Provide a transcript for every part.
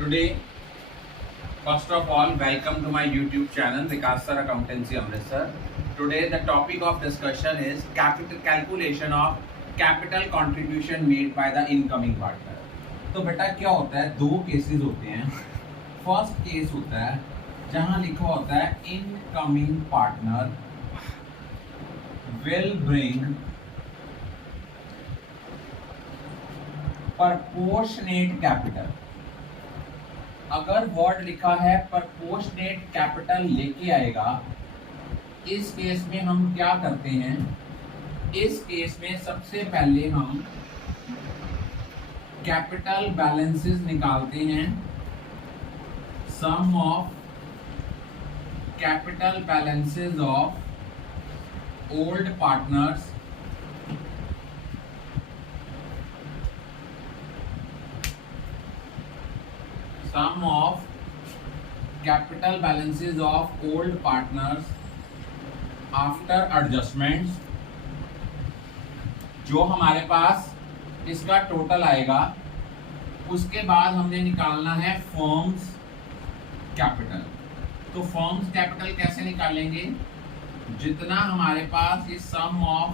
Today, first of all, welcome to my YouTube channel, Vikas Sir Accountancy Amritsar. Today, the topic of discussion is capital calculation of capital contribution made by the incoming partner. तो बेटा क्या होता है, दो cases होते हैं. First case होता है जहां लिखा होता है incoming partner will bring proportionate capital. अगर वर्ड लिखा है proportionate कैपिटल लेके आएगा, इस केस में हम क्या करते हैं, इस केस में सबसे पहले हम कैपिटल बैलेंसेस निकालते हैं. Sum of capital balances of old partners sum of capital balances of old partners after adjustments. जो हमारे पास इसका टोटल आएगा, उसके बाद हमने निकालना है फर्म्स कैपिटल. तो फर्म्स कैपिटल कैसे निकालेंगे, जितना हमारे पास इस sum of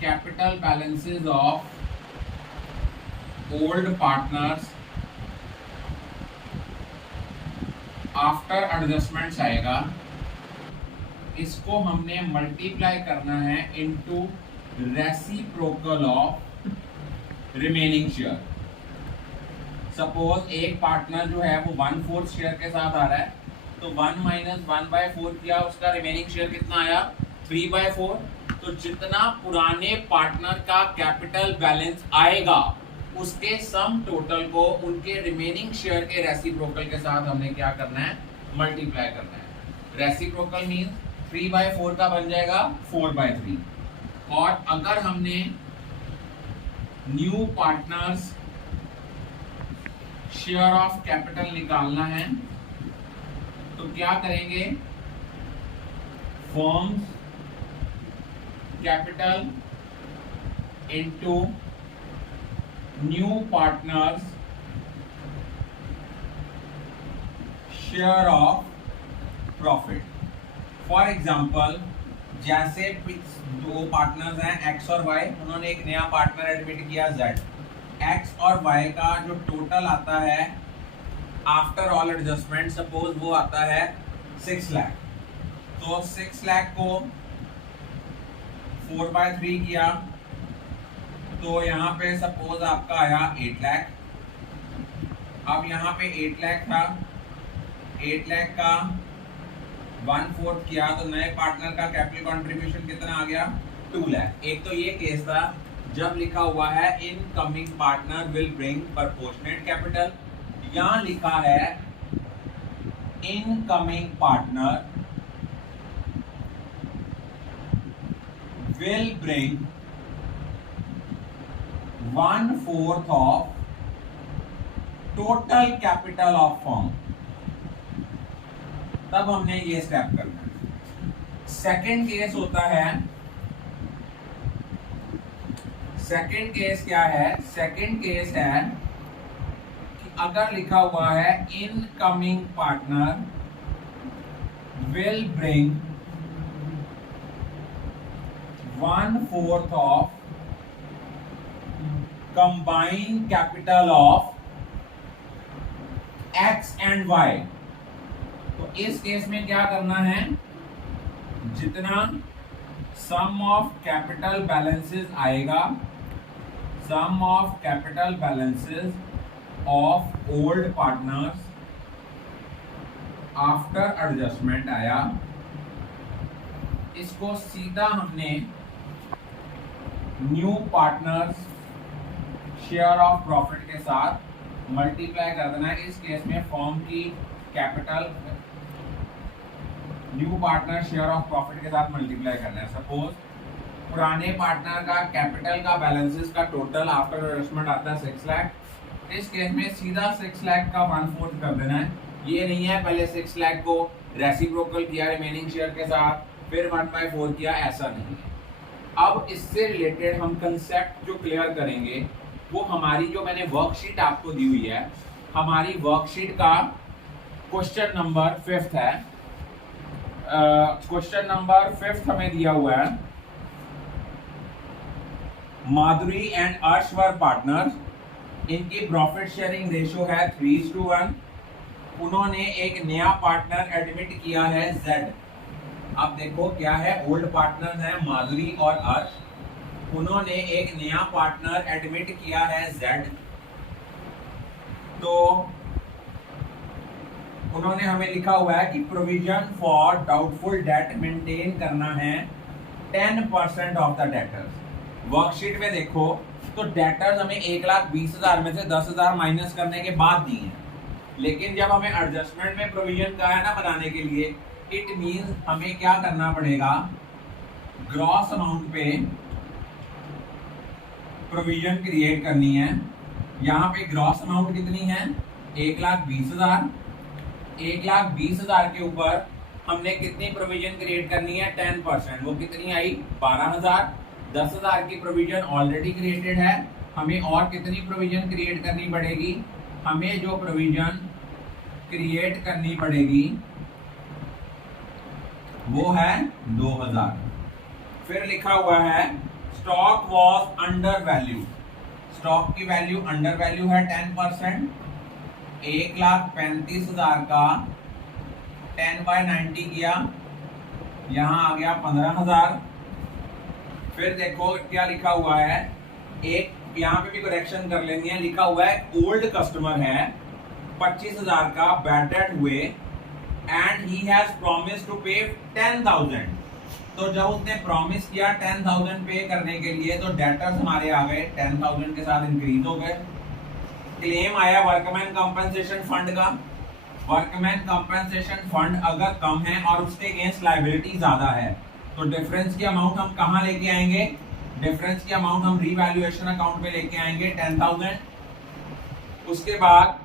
capital balances of old partners after adjustments आएगा, इसको हमने मल्टीप्लाई करना है into reciprocal of remaining share. Suppose एक पार्टनर जो है वो 1/4 शेयर के साथ आ रहा है, तो 1 माइनस 1/4 किया, उसका रिमेनिंग शेयर कितना आया 3/4. तो जितना पुराने पार्टनर का कैपिटल बैलेंस आएगा, उसके सम टोटल को उनके रिमेनिंग शेयर के रेसिप्रोकल के साथ हमने क्या करना है, मल्टीप्लाई करना है. रेसिप्रोकल मींस 3/4 का बन जाएगा 4/3. और अगर हमने new partner's share of capital निकालना है, तो क्या करेंगे, firms capital into new partner's share of profit. For example, जैसे दो पार्टनर्स हैं एक्स और वाई, उन्होंने एक नया पार्टनर एडमिट किया जेड. एक्स और वाई का जो टोटल आता है आफ्टर ऑल एडजस्टमेंट, सपोज वो आता है 6 लाख. तो 6 लाख को 4/3 किया, तो यहाँ पे सपोज आपका आया 8 लाख. अब यहाँ पे 8 लाख था, 8 लाख का 1/4 किया, तो नए पार्टनर का कैपिटल कंट्रीब्यूशन कितना आ गया 2 लाख. एक तो ये केस था जब लिखा हुआ है incoming partner will bring proportionate capital. यहाँ लिखा है incoming partner will bring 1/4 of total capital of firm. तब हमने ये स्टेप करना है. सेकंड केस होता है, सेकंड केस क्या है, सेकंड केस है कि अगर लिखा हुआ है incoming partner will bring 1/4 of combined capital of x and y. तो इस केस में क्या करना है, जितना सम ऑफ कैपिटल बैलेंसेस आएगा, sum of capital balances of old partners after adjustment आया, इसको सीधा हमने new partner's share of profit के साथ मल्टीप्लाई कर देना है. इस केस में फर्म की capital new partner share of profit के साथ मल्टीप्लाई करना है. सपोज पुराने पार्टनर का कैपिटल का बैलेंसेस का टोटल आफ्टर एडजस्टमेंट आता है 6 लाख. इस केस में सीधा 6 लाख का 1/4 कर देना है. ये नहीं है पहले 6 लाख को रेसिप्रोकल किया रिमेनिंग शेयर के साथ, फिर 1/4 किया, ऐसा नहीं है. अब इससे रिलेटेड हम कंसेप्ट जो क्लियर करेंगे, वो हमारी जो मैंने वर्कशीट आपको दी हुई है, हमारी वर्कशीट का क्वेश्चन नंबर 5 है। क्वेश्चन नंबर 5 हमें दिया हुआ है, माधुरी एंड अर्श वर पार्टनर, इनकी प्रॉफिट शेयरिंग रेशियो है 3:1। उन्होंने एक नया पार्टनर एडमिट किया है Z। अब देखो क्या है, ओल्ड पार्टनर है माधुरी और अर्श, उन्होंने एक नया पार्टनर एडमिट किया है Z। तो उन्होंने हमें लिखा हुआ है कि provision for doubtful debt maintain करना है 10% ऑफ द डेटर्स। वर्कशीट में देखो तो डेटर्स हमें 1,20,000 में से 10,000 माइनस करने के बाद दिए हैं, लेकिन जब हमें एडजस्टमेंट में प्रोविजन का है ना बनाने के लिए, इट मींस हमें क्या करना पड़ेगा, ग्रॉस अमाउंट पे प्रोविजन क्रिएट करनी है। यहाँ पे ग्रॉस अमाउंट कितनी है, 1,20,000। 1,20,000 के ऊपर हमने कितनी प्रोविजन क्रिएट करनी है, 10%। वो कितनी आई, 12,000। 10,000 की प्रोविजन ऑलरेडी क्रिएटेड है, हमें और कितनी प्रोविजन क्रिएट करनी पड़ेगी, हमें जो प्रोविजन क्रिएट करनी पड़ेगी वो है 2,000। फिर लिखा हुआ है stock was under value, stock की वैल्यू अंडर वैल्यू है 10%। 1,35,000 का 10/90 किया, यहां आ गया 15,000। फिर देखो क्या लिखा हुआ है, एक यहाँ पे भी करेक्शन कर लेनी है, लिखा हुआ है ओल्ड कस्टमर है 25,000 का बैड डेट हुए and he has promise to pay 10,000। तो जब उसने प्रॉमिस किया 10,000 पे करने के लिए, तो डेटर्स हमारे आ गए 10,000 के साथ इंक्रीज हो गए। क्लेम आया वर्कमैन कंपनसेशन फंड का। वर्कमैन कंपनसेशन फंड अगर कम है और उसके अगेंस्ट लायबिलिटी ज्यादा है, तो डिफरेंस की अमाउंट हम कहां लेके आएंगे, डिफरेंस की अमाउंट हम रीवैल्यूएशन अकाउंट में लेके आएंगे 10,000। उसके बाद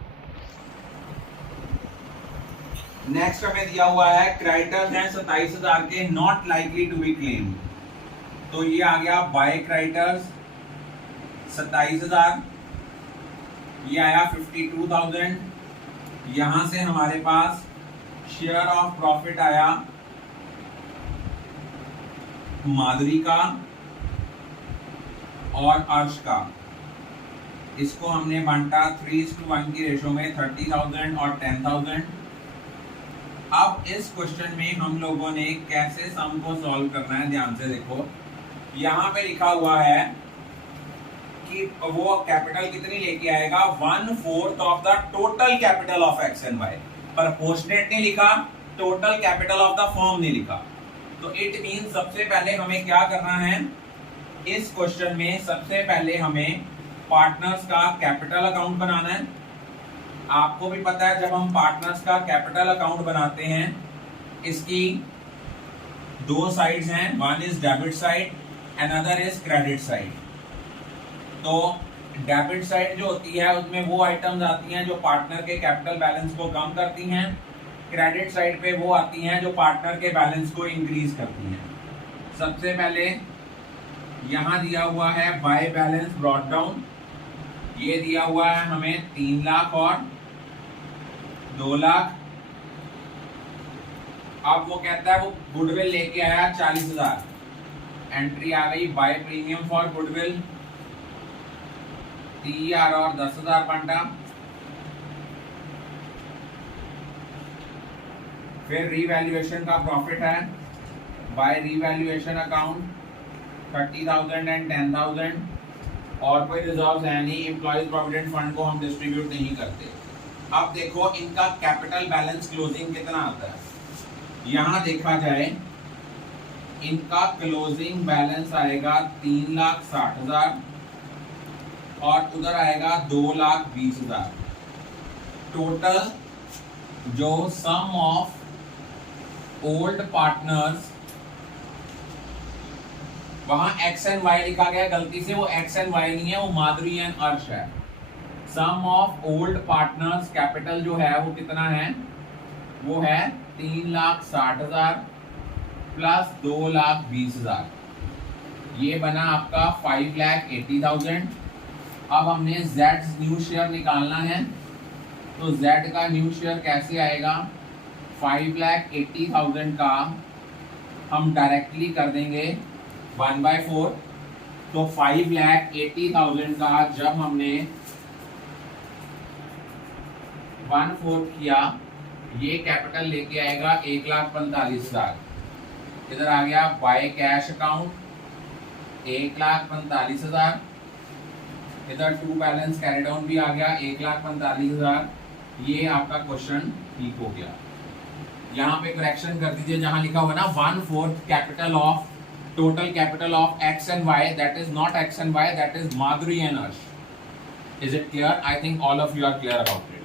नेक्स्ट हमें दिया हुआ है क्रेडिटर्स हैं 27,000 के, not likely to be claim. तो ये आ गया बाय क्रेडिटर्स 27,000, ये आया 52,000। यहां से हमारे पास शेयर ऑफ प्रॉफिट आया माधुरी का और अर्श का, इसको हमने बांटा 3:1 की रेशो में 30,000 और 10,000। अब इस क्वेश्चन में हम लोगों ने कैसे सम को सॉल्व करना है, ध्यान से देखो। यहाँ पे लिखा हुआ है कि वो कैपिटल कितनी लेके आएगा, 1/4 of the total capital of X and Y. Proportionate नहीं लिखा, total capital of the firm नहीं लिखा। तो इट मीन सबसे पहले हमें क्या करना है, इस क्वेश्चन में सबसे पहले हमें पार्टनर्स का कैपिटल अकाउंट बनाना है। आपको भी पता है जब हम पार्टनर्स का कैपिटल अकाउंट बनाते हैं, इसकी दो साइड्स हैं, one is debit side, another is credit side. तो डेबिट साइड जो होती है उसमें वो आइटम्स आती हैं जो पार्टनर के कैपिटल बैलेंस को कम करती हैं, क्रेडिट साइड पे वो आती हैं जो पार्टनर के बैलेंस को इंक्रीज करती हैं। सबसे पहले यहाँ दिया हुआ है बाय बैलेंस ब्रॉट डाउन, ये दिया हुआ है हमें 3 लाख और 2 लाख। अब वो कहता है वो गुडविल लेके आया 40,000, एंट्री आ गई बाय प्रीमियम फॉर गुडविल 30,000 और 10,000 बंटा। फिर रीवैल्यूएशन का प्रॉफिट है बाय रीवैल्यूएशन अकाउंट 30,000 एंड 10,000, और कोई रिजर्व्स है नहीं, एम्प्लॉइज प्रोविडेंट फंड को हम डिस्ट्रीब्यूट नहीं करते। अब देखो इनका कैपिटल बैलेंस क्लोजिंग कितना आता है, यहाँ देखा जाए इनका क्लोजिंग बैलेंस आएगा 3,60,000 और उधर आएगा 2,20,000। टोटल जो सम ऑफ ओल्ड पार्टनर्स, वहां एक्स एंड वाई लिखा गया गलती से, वो एक्स एंड वाई नहीं है, वो माधुरी एंड अर्श है। सम ऑफ ओल्ड पार्टनर्स कैपिटल जो है वो कितना है, वो है 3,60,000 प्लस 2,20,000, ये बना आपका 5,80,000। अब हमने Z न्यू शेयर निकालना है, तो Z का न्यू शेयर कैसे आएगा, 5,80,000 का हम डायरेक्टली कर देंगे 1/4। तो 5,80,000 का जब हमने 1/4 किया, ये कैपिटल लेके आएगा 1,45,000। इधर आ गया बाय कैश अकाउंट 1,45,000। इधर टू बैलेंस कैरी डाउन भी आ गया 1,45,000। ये आपका क्वेश्चन ठीक हो गया। यहाँ पे करेक्शन कर दीजिए, जहां लिखा हुआ ना 1/4 capital of total capital of X and Y, that is not X and Y, that is Madhuri and Arsh. Is it clear? I think all of you are clear about it.